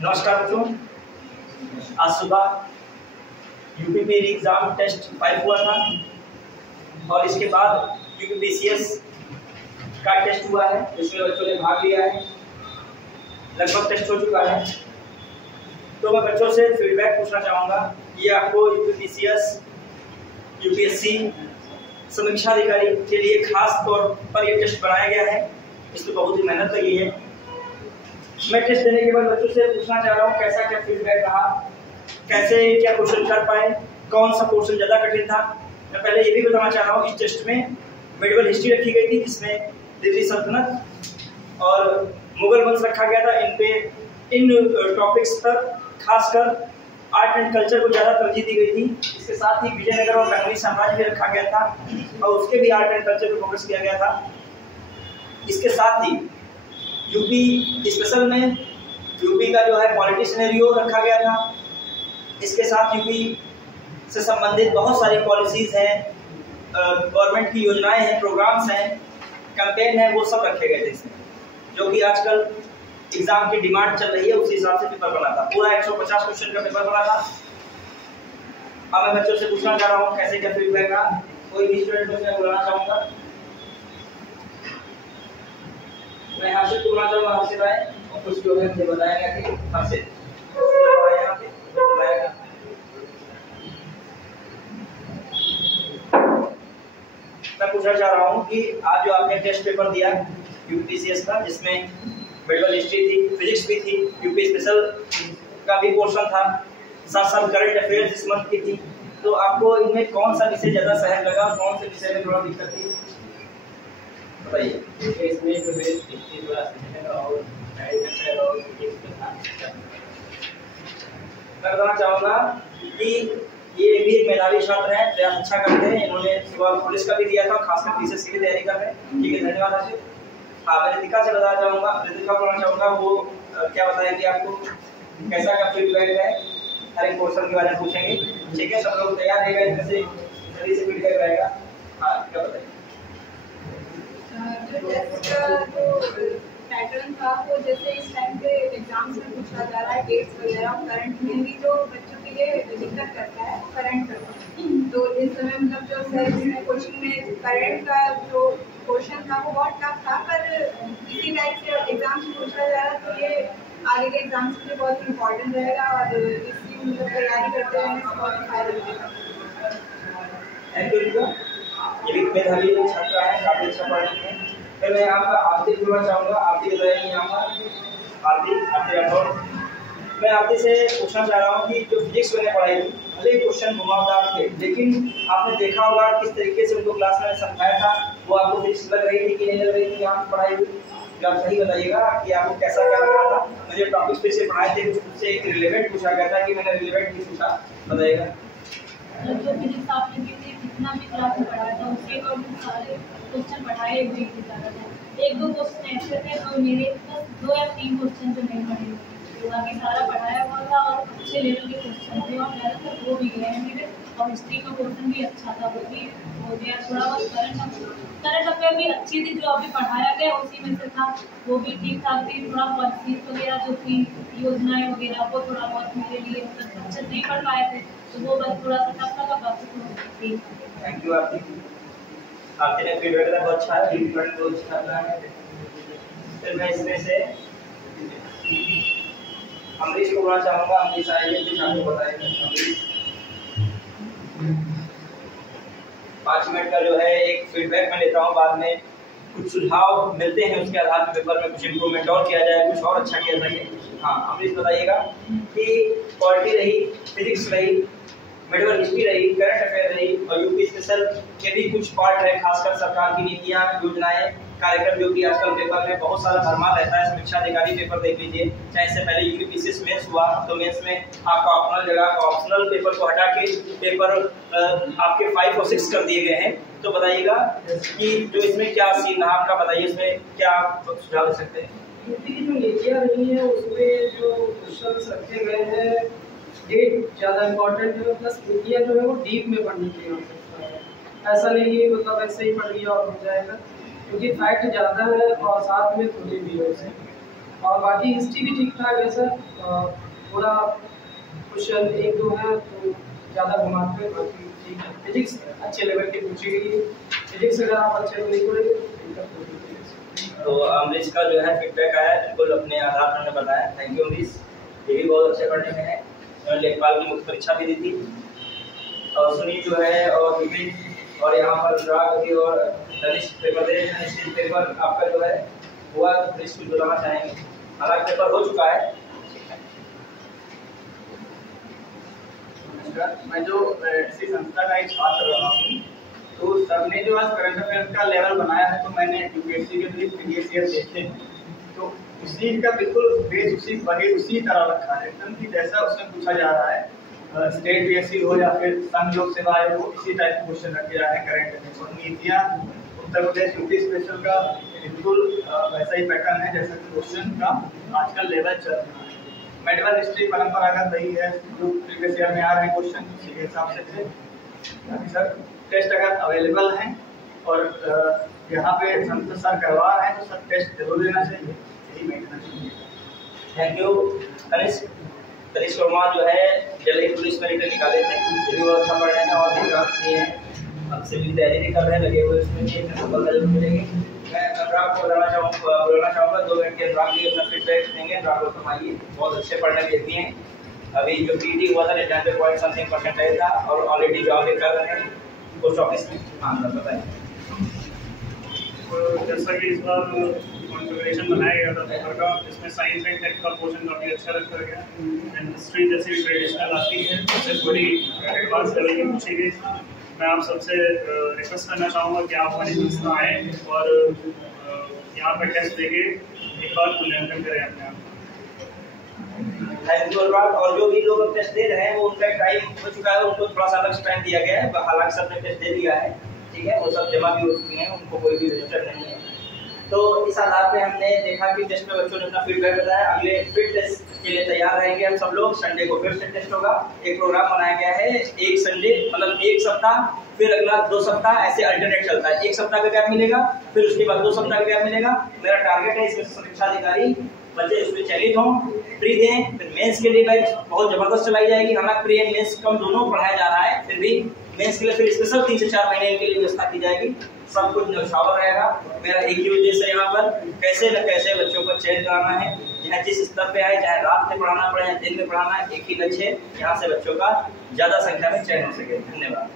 नमस्कार बच्चों, आज सुबह यूपीपीएससी एग्जाम टेस्ट 5 हुआ था और इसके बाद यूपीपीसीएस का टेस्ट हुआ है जिसमें बच्चों ने भाग लिया है। लगभग टेस्ट हो चुका है, तो मैं बच्चों से फीडबैक पूछना चाहूँगा। ये आपको यूपीपीसीएस यूपीएससी समीक्षा अधिकारी के लिए खास तौर पर ये टेस्ट बनाया गया है। इसमें बहुत ही मेहनत लगी है। मैं टेस्ट देने के बाद बच्चों से पूछना चाह रहा हूँ कैसा क्या फीडबैक रहा, कैसे क्या क्वेश्चन कर पाए, कौन सा क्वेश्चन ज़्यादा कठिन था। मैं पहले ये भी बताना चाह रहा हूँ, इस टेस्ट में मेडिवल हिस्ट्री रखी गई थी जिसमें दिल्ली सल्तनत और मुगल वंश रखा गया था। इन टॉपिक्स पर खासकर आर्ट एंड कल्चर को ज़्यादा तरजीह दी गई थी। इसके साथ ही विजयनगर और बंगाली साम्राज्य भी रखा गया था और उसके भी आर्ट एंड कल्चर पर फोकस किया गया था। इसके साथ ही यूपी स्पेशल में यूपी का जो है पॉलिटी सिनेरियो रखा गया था। इसके साथ यूपी से संबंधित बहुत सारी पॉलिसीज हैं, गवर्नमेंट की योजनाएं हैं, प्रोग्राम्स हैं, कैंपेन है, वो सब रखे गए थे इसमें, जो कि आजकल एग्जाम की डिमांड चल रही है। उसी हिसाब से पेपर बना था। पूरा 150 क्वेश्चन का पेपर बना था। अब मैं बच्चों से पूछना चाह रहा हूँ कैसे क्या फीडबैक रहा। कोई भी स्टूडेंट को मैं बुलाना चाहूँगा, मैं हर्षित को बुलाना चाहूँगा। हर्षित आए और कुछ लोग मुझे बताएगा कि हर्षित बताएगा। मैं पूछना चाह रहा हूँ कि आज जो आपने टेस्ट पेपर दिया यूपीसीएस का, जिसमें मेडिकल हिस्ट्री थी, फिजिक्स भी थी, यूपी स्पेशल का भी पोर्शन था, साथ साथ करंट अफेयर्स इस मंथ की थी, तो आपको इनमें कौन सा विषय ज़्यादा सहज लगा, कौन से विषय में थोड़ा दिक्कत थी, बताइए। इसमें जो है हिस्ट्री थोड़ा है और करंट अफेयर और फिजिक्स में था। मैं बताना चाहूँगा कि ये भी एक मेधावी छात्र हैं, प्रयास अच्छा करते हैं। इन्होंने सुबह पुलिस का भी दिया था, खासकर पीसीएस की भी तैयारी कर रहे हैं। ठीक है, धन्यवाद हर्षित। हाँ, मैं रितिका से बताना चाहूँगा, रितिका बोलना चाहूँगा वो क्या बताएंगे आपको कैसा क्या फीडबैक है। हर एक क्वेश्चन के बारे में पूछेंगे, ठीक है। सब लोग तैयार रहेगा, इनमें से सभी से फीडबैक रहेगा। हाँ, क्या बताइए। पैटर्न था वो जैसे इस टाइम पे एग्जाम्स में पूछा जा रहा है, डेट्स वगैरह, करंट में भी जो बच्चों के लिए दिक्कत करता है करंट पेपर। तो इस समय मतलब जो सर कोचिंग में करंट का जो क्वेश्चन था वो बहुत टफ था, पर इसी टाइप से एग्जाम्स में पूछा जा रहा है, तो ये आगे के एग्जाम्स के लिए बहुत इंपॉर्टेंट रहेगा और इसकी मतलब तैयारी करते रहने से बहुत फायदा मिलेगा। Thank you. ये भी मेधावी छात्र है, काफी अच्छा पढ़ रही है। फिर मैं यहाँ पर आरती बोलना चाहूँगा। आरती बताएंगे यहाँ पर। आरती राठौर। मैं आरती से पूछना चाह रहा हूँ कि जो फिजिक्स मैंने पढ़ाई थी, भले क्वेश्चन घुमावदार थे, लेकिन आपने देखा होगा किस तरीके से उनको क्लास में समझाया था। वो आपको फिजिक्स लग रही थी कि नहीं लग रही थी यहाँ पढ़ाई हुई? आप सही बताइएगा कि आपको कैसा क्या लग रहा था। मुझे टॉपिक्स पे से पढ़ाए थे, उससे एक रिलेवेंट पूछा गया था कि मैंने रिलेवेंट नहीं पूछा, बताइएगा। जो फिजिक्स आपने जितना भी क्लास में पढ़ाया था उसके अकॉर्डिंग सारे क्वेश्चन पढ़ाए हुए थे ज़्यादा था। एक दो क्वेश्चन ऐसे थे जो मेरे बस 2 या 3 क्वेश्चन जो नहीं पढ़े हुए, बाकी सारा पढ़ाया हुआ था और अच्छे लेवल के क्वेश्चन थे और ज़्यादातर वो भी गए हैं मेरे। और हिस्ट्री का क्वेश्चन भी अच्छा था, वो भी हो गया। थोड़ा बहुत करंट अफेयर भी अच्छी थी, जो अभी पढ़ाया गया उसी में से था, वो भी ठीक ठाक थी। थोड़ा पॉलिसीज वगैरह जो थी, योजनाएँ वगैरह, वो थोड़ा बहुत मेरे लिए मतलब अच्छे नहीं पढ़ पाए थे, तो वो बस थोड़ा सा टफ लगा, बाकी तो ठीक। थैंक यू आरती। आपने फीडबैक दिया, बहुत अच्छा है, फीडबैक बहुत अच्छा लगा है। फिर मैं इसमें से अमरीश को बोलना चाहूँगा। अमरीश आइए, कुछ आपको बताएंगे। अमरीश 5 मिनट का जो है एक फीडबैक मैं लेता हूँ, बाद में कुछ सुझाव मिलते हैं, उसके आधार पर पेपर में कुछ इम्प्रूवमेंट और किया जाए, कुछ और अच्छा किया जाए। हाँ, अमरीश बताइएगा कि पॉलिटी रही, फिजिक्स रही, मेडिकल हिस्ट्री रही, करंट अफेयर रही और यूपी स्पेशल के भी कुछ पार्ट है, खासकर सरकार की नीतियाँ, योजनाएं, कार्यक्रम, जो कि आजकल पेपर में बहुत सारा भरमार रहता है। समीक्षा अधिकारी पेपर देख लीजिए, चाहे इससे पहले यूपीपीसीएस मेंस हुआ, तो मेंस में आपका ऑप्शनल जगह ऑप्शनल पेपर को हटा के पेपर आपके 5 और 6 कर दिए गए हैं। तो बताइएगा कि जो इसमें क्या सीन रहा आपका, बताइए इसमें क्या सुझाव दे सकते हैं। यूपी की जो नीतियाँ रही हैं उसमें जो क्वेश्चंस रखे गए हैं, डेट ज़्यादा इम्पोर्टेंट है, प्लस नीतियाँ जो है वो डीप में पढ़नी चाहिए आवश्यकता है। ऐसा नहीं है मतलब ऐसे ही पढ़ लिया और हो जाएगा, क्योंकि फैक्ट ज़्यादा है और साथ में थोड़ी भी है उसे। और बाकी हिस्ट्री भी ठीक ठाक है सर, थोड़ा क्वेश्चन एक दो है तो ज़्यादा घुमाते हैं, बाकी ठीक है। फिजिक्स अच्छे लेवल की पूछी गई है, फिजिक्स अगर आप अच्छे से नहीं पढ़ेंगे। तो अमरीश का जो है फीडबैक आया, बिल्कुल अपने आधार पर उन्होंने बताया। थैंक यू अमरीश, ये भी बहुत अच्छे पढ़ने में है। उन्होंने लेखपाल की मुख्य परीक्षा भी दी थी। और सुनील जो है और विपिन और यहाँ पर अनुराग भी और तनिष्क पेपर दे रहे हैं। पेपर आपका जो है हुआ, तनिष्क कुछ बताना चाहेंगे? हालांकि पेपर हो चुका है। मैं जो इसी संस्था का एक छात्र रहा हूँ, तो सर ने जो आज करंट अफेयर्स का लेवल बनाया है, तो मैंने यूपीएससी के लिए प्रीवियस ईयर देखे हैं, तो उसी का बिल्कुल बेस उसी तरह रखा है एकदम कि जैसा उसमें पूछा जा रहा है। स्टेट पीएससी हो या फिर संघ लोक सेवा आयोग हो, इसी टाइप के क्वेश्चन रखे जा रहे हैं करंट अफेयर्स। और नीतियाँ उत्तर प्रदेश यूपी स्पेशल का बिल्कुल वैसा ही पैटर्न है जैसा कि क्वेश्चन का आजकल लेवल चल रहा है। मेडिकल हिस्ट्री परंपरागत रही है, जो प्रीवियस ईयर में आ रहे हैं क्वेश्चन, उसी के हिसाब से थे। बाकी सर टेस्ट अगर अवेलेबल हैं और यहाँ पे संत सर करवा रहे हैं, तो सर टेस्ट जरूर लेना चाहिए, यही मैं कहना चाहिए। Thank you Tanishk. तनिष्क वर्मा जो है दिल्ली पुलिस में रिटर्न निकाले थे, ये भी बहुत अच्छा पढ़ रहे हैं और भी काम किए हैं। अब सिविल तैयारी भी कर रहे हैं, लगे हुए उसमें जरूर मिलेंगे। मैं अनुराग को बोलना चाहूँगा 2 मिनट के अनुराग भी अपना फीडबैक देंगे। अनुराग को फरमाइए, बहुत अच्छे पढ़ने व्यक्ति हैं। अभी जो पीटी हुआ था 99% रहे था और ऑलरेडी जॉब कर रहे हैं पोस्ट ऑफिस में। हाँ बताइए। जैसा कि इस बार कॉन्फ़िगरेशन बनाया गया था पेपर का, इसमें साइंस एंड टेक का पोर्शन काफ़ी अच्छा रखा गया एंड हिस्ट्री जैसी ट्रेडिशनल आती है उससे थोड़ी एडवांस लेवल की पूछी गई। मैं आप सबसे रिक्वेस्ट करना चाहूँगा कि आप हमारी संस्था आएँ और यहाँ पर टेस्ट देके एक बार मूल्यांकन करें अपने आप। थैंक यू अनुराग। और जो भी लोग टेस्ट दे रहे हैं वो उनका टाइम हो चुका है, उनको थोड़ा सा अलग टाइम दिया गया है। हालांकि सबने टेस्ट दे दिया है, ठीक है, वो सब जमा भी हो चुकी हैं, उनको कोई भी रजिस्टर नहीं है। तो इस आधार पे हमने देखा कि टेस्ट में बच्चों ने अपना फीडबैक बताया। अगले फिर टेस्ट के लिए तैयार रहेंगे हम सब लोग। संडे को फिर से टेस्ट होगा। एक प्रोग्राम बनाया गया है, एक संडे मतलब एक सप्ताह, फिर अगला 2 सप्ताह, ऐसे अल्टरनेट चलता है। 1 सप्ताह का गैप मिलेगा, फिर उसके बाद 2 सप्ताह का गैप मिलेगा। मेरा टारगेट है इसमें समीक्षा अधिकारी बच्चे उसमें चलित हों, प्री दें। फिर मेंस के लिए बैच बहुत जबरदस्त चलाई जाएगी। हालांकि प्री एंड मेंस कम दोनों पढ़ाया जा रहा है, फिर भी मेंस के लिए फिर स्पेशल 3 से 4 महीने के लिए व्यवस्था की जाएगी। सब कुछ न्यौछावर रहेगा। मेरा एक ही उद्देश्य है यहाँ पर कैसे न कैसे बच्चों को चयन कराना है, चाहे जिस स्तर पे आए, चाहे रात में पढ़ाना पड़े या दिन में पढ़ाना है, एक ही लक्ष्य है, यहाँ से बच्चों का ज्यादा संख्या में चयन हो सके। धन्यवाद।